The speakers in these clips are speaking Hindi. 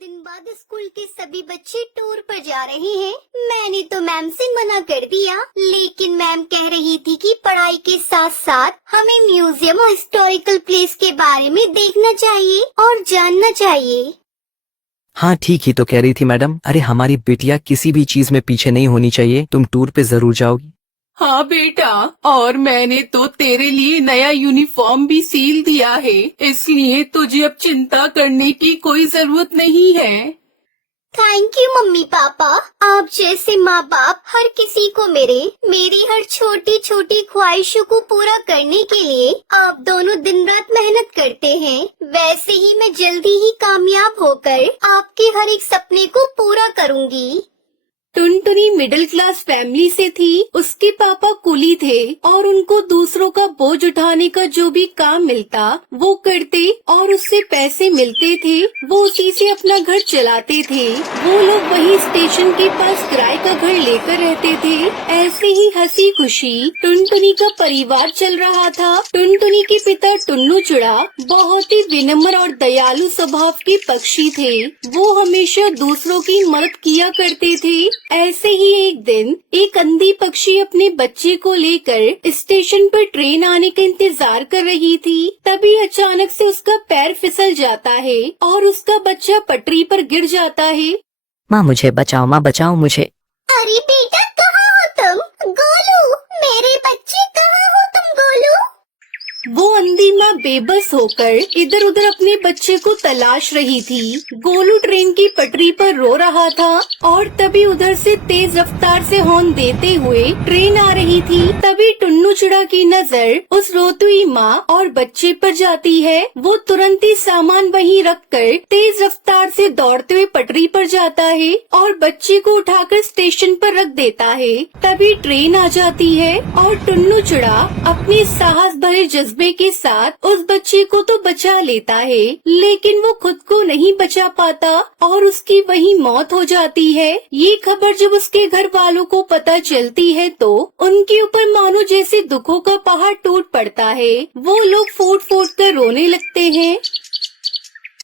दिन बाद स्कूल के सभी बच्चे टूर पर जा रहे हैं। मैंने तो मैम से मना कर दिया, लेकिन मैम कह रही थी कि पढ़ाई के साथ साथ हमें म्यूजियम और हिस्टोरिकल प्लेस के बारे में देखना चाहिए और जानना चाहिए। हाँ ठीक ही तो कह रही थी मैडम। अरे हमारी बिटिया किसी भी चीज में पीछे नहीं होनी चाहिए। तुम टूर पे जरूर जाओगी। हाँ बेटा, और मैंने तो तेरे लिए नया यूनिफॉर्म भी सील दिया है, इसलिए तुझे अब चिंता करने की कोई जरूरत नहीं है। Thank you mummy papa. आप जैसे माँ बाप हर किसी को मेरी हर छोटी छोटी ख्वाहिशों को पूरा करने के लिए आप दोनों दिन रात मेहनत करते हैं। वैसे ही मैं जल्दी ही कामयाब होकर आपके हर एक सपने को पूरा करूँगी। टुनटुनी मिडिल क्लास फैमिली से थी। उसके पापा कुली थे और उनको दूसरों का बोझ उठाने का जो भी काम मिलता वो करते और उससे पैसे मिलते थे, वो उसी से अपना घर चलाते थे। वो लोग वही स्टेशन के पास किराए का घर लेकर रहते थे। ऐसे ही हंसी खुशी टुनटुनी का परिवार चल रहा था। टुनटुनी के पिता टुन्नू चुड़ा बहुत ही विनम्र और दयालु स्वभाव के पक्षी थे। वो हमेशा दूसरों की मदद किया करते थे। ऐसे ही एक दिन एक अंधी पक्षी अपने बच्चे को लेकर स्टेशन पर ट्रेन आने का इंतजार कर रही थी। तभी अचानक से उसका पैर फिसल जाता है और उसका बच्चा पटरी पर गिर जाता है। माँ मुझे बचाओ, माँ बचाओ मुझे। अरे बेटा कहाँ हो तुम? गोलू, मेरे बच्चे कहाँ हो तुम? गोलू। वो अंधी माँ बेबस होकर इधर उधर अपने बच्चे को तलाश रही थी। गोलू ट्रेन की पटरी पर रो रहा था और तभी उधर से तेज रफ्तार से हॉर्न देते हुए ट्रेन आ रही थी। तभी टुन्नू चिड़ा की नजर उस रोती हुई माँ और बच्चे पर जाती है। वो तुरंत ही सामान वहीं रखकर तेज रफ्तार से दौड़ते हुए पटरी पर जाता है और बच्चे को उठाकर स्टेशन पर रख देता है। तभी ट्रेन आ जाती है और टुन्नू चिड़ा अपने साहस भरे जज्बे के साथ उस बच्चे को तो बचा लेता है, लेकिन वो खुद को नहीं बचा पाता और उसकी वहीं मौत हो जाती है। ये खबर जब उसके घर वालों को पता चलती है तो उनके ऊपर मानो जैसे दुखों का पहाड़ टूट पड़ता है। वो लोग फूट फूट कर रोने लगते हैं।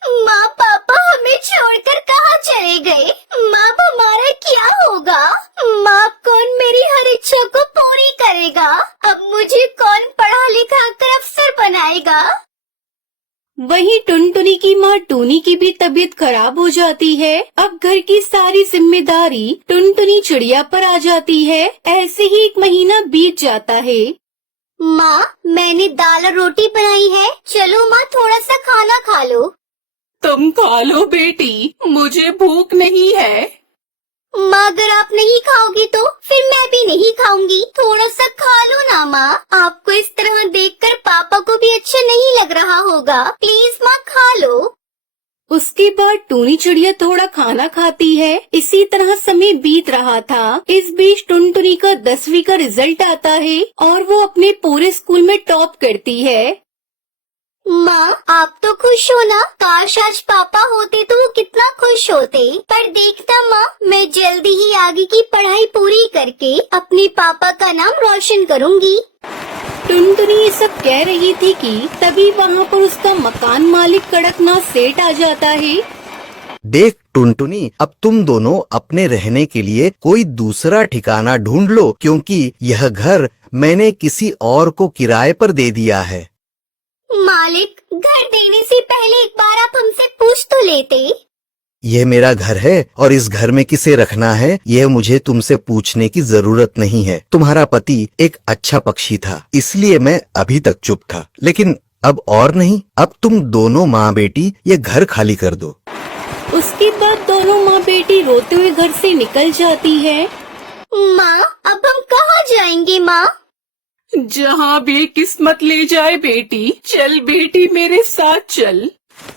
माँ पापा हमें छोड़कर कहाँ चले गए? माँ हमारा क्या होगा? माँ कौन मेरी हर इच्छा को पूरी करेगा? अब मुझे कौन पढ़ा लिखा कर अफसर बनाएगा? वहीं टुनटुनी की माँ टूनी की भी तबीयत खराब हो जाती है। अब घर की सारी जिम्मेदारी टुनटुनी चिड़िया पर आ जाती है। ऐसे ही एक महीना बीत जाता है। माँ मैंने दाल और रोटी बनाई है, चलो माँ थोड़ा सा खाना खा लो। तुम खा लो बेटी, मुझे भूख नहीं है। माँ अगर आप नहीं खाओगी तो फिर मैं भी नहीं खाऊंगी। थोड़ा सा खा लो ना माँ। आपको इस तरह देखकर पापा को भी अच्छा नहीं लग रहा होगा। प्लीज माँ खा लो। उसके बाद टूनी चिड़िया थोड़ा खाना खाती है। इसी तरह समय बीत रहा था। इस बीच टुनटुनी का 10वीं का रिजल्ट आता है और वो अपने पूरे स्कूल में टॉप करती है। माँ आप तो खुश हो ना? काश आज पापा होते तो वो कितना खुश होते। पर देखना माँ, मैं जल्दी ही आगे की पढ़ाई पूरी करके अपने पापा का नाम रोशन करूँगी। टुनटुनी ये सब कह रही थी कि तभी वहाँ पर उसका मकान मालिक कड़कनाथ सेठ आ जाता है। देख टुनटुनी, अब तुम दोनों अपने रहने के लिए कोई दूसरा ठिकाना ढूंढ लो, क्योंकि यह घर मैंने किसी और को किराए पर दे दिया है। मालिक, घर देने से पहले एक बार आप हमसे पूछ तो लेते। यह मेरा घर है और इस घर में किसे रखना है यह मुझे तुमसे पूछने की जरूरत नहीं है। तुम्हारा पति एक अच्छा पक्षी था, इसलिए मैं अभी तक चुप था, लेकिन अब और नहीं। अब तुम दोनों माँ बेटी ये घर खाली कर दो। उसके बाद दोनों माँ बेटी रोते हुए घर से निकल जाती है। माँ अब हम कहाँ जाएंगे माँ? जहाँ भी किस्मत ले जाए बेटी। चल बेटी मेरे साथ चल।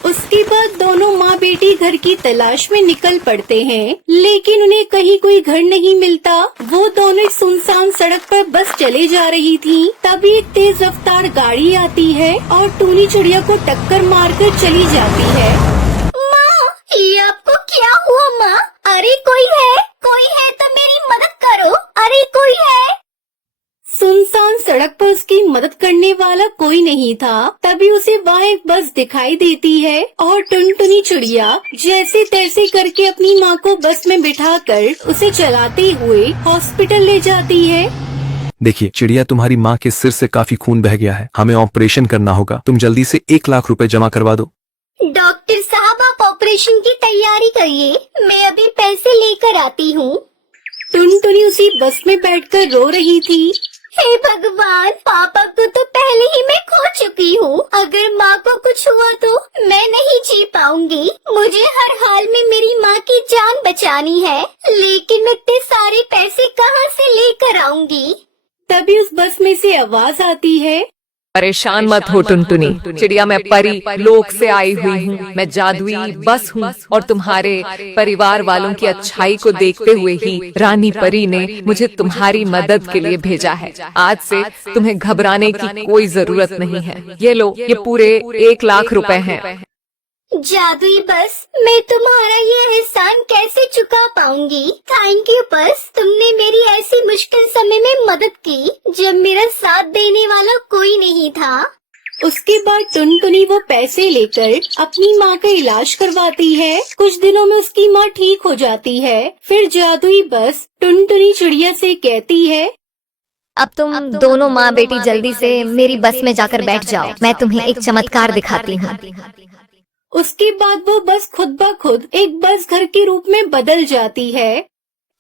उसके बाद दोनों माँ बेटी घर की तलाश में निकल पड़ते हैं, लेकिन उन्हें कहीं कोई घर नहीं मिलता। वो दोनों एक सुनसान सड़क पर बस चले जा रही थी। तभी एक तेज रफ्तार गाड़ी आती है और टूनी चिड़िया को टक्कर मारकर चली जाती है। माँ ये आपको क्या हुआ माँ? अरे कोई है तो मेरी मदद करो। अरे कोई है। सुनसान सड़क पर उसकी मदद करने वाला कोई नहीं था, तभी उसे वहाँ एक बस दिखाई देती है और टुनटुनी चिड़िया जैसे तैसे करके अपनी माँ को बस में बिठाकर उसे चलाते हुए हॉस्पिटल ले जाती है। देखिए चिड़िया, तुम्हारी माँ के सिर से काफी खून बह गया है, हमें ऑपरेशन करना होगा। तुम जल्दी से 1 लाख रुपए जमा करवा दो। डॉक्टर साहब, आप ऑपरेशन की तैयारी करिए, मैं अभी पैसे लेकर आती हूँ। टुनटुनी उसी बस में बैठकर रो रही थी। हे भगवान, पापा को तो पहले ही मैं खो चुकी हूँ। अगर माँ को कुछ हुआ तो मैं नहीं जी पाऊंगी। मुझे हर हाल में मेरी माँ की जान बचानी है, लेकिन मैं इतने सारे पैसे कहाँ से लेकर आऊंगी? तभी उस बस में से आवाज आती है, परेशान मत हो टुनटुनी चिड़िया, मैं परी लोक से आई हुई हूँ। मैं जादुई बस हूँ और तुम्हारे परिवार वालों की अच्छाई को देखते हुए ही रानी परी ने मुझे तुम्हारी मदद के लिए भेजा है। आज से तुम्हें घबराने की कोई जरूरत नहीं है। ये लो, ये पूरे 1 लाख रुपए हैं। जादुई बस, मैं तुम्हारा ये एहसान कैसे चुका पाऊंगी? थैंक यू बस, तुमने मेरी ऐसी मुश्किल समय में मदद की जब मेरा साथ देने वाला कोई नहीं था। उसके बाद टुनटुनी वो पैसे लेकर अपनी माँ का इलाज करवाती है। कुछ दिनों में उसकी माँ ठीक हो जाती है। फिर जादुई बस टुनटुनी चिड़िया से कहती है, अब तुम दोनों माँ बेटी जल्दी से मेरी बस में जाकर बैठ जाओ, मैं तुम्हें एक चमत्कार दिखाती हूँ। उसके बाद वो बस खुद ब खुद एक बस घर के रूप में बदल जाती है।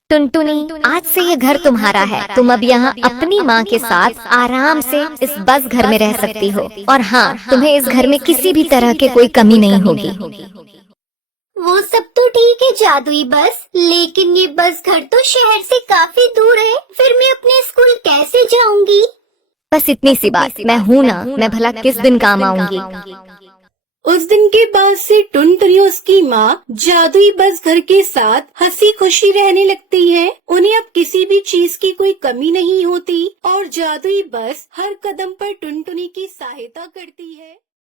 टुनटुनी, आज से ये घर तुम्हारा है। तुम अब यहाँ अपनी माँ के साथ आराम से इस बस घर में रह सकती हो। और हाँ, तुम्हें इस घर में किसी भी तरह की कोई कमी नहीं होगी। वो सब तो ठीक है जादुई बस, लेकिन ये बस घर तो शहर से काफी दूर है। फिर मैं अपने स्कूल कैसे जाऊंगी? बस इतनी सी बात, मैं हूँ ना, मैं भला किस दिन काम आऊंगी। उस दिन के बाद से टुनटुनी और उसकी माँ जादुई बस घर के साथ हंसी खुशी रहने लगती है। उन्हें अब किसी भी चीज की कोई कमी नहीं होती और जादुई बस हर कदम पर टुनटुनी की सहायता करती है।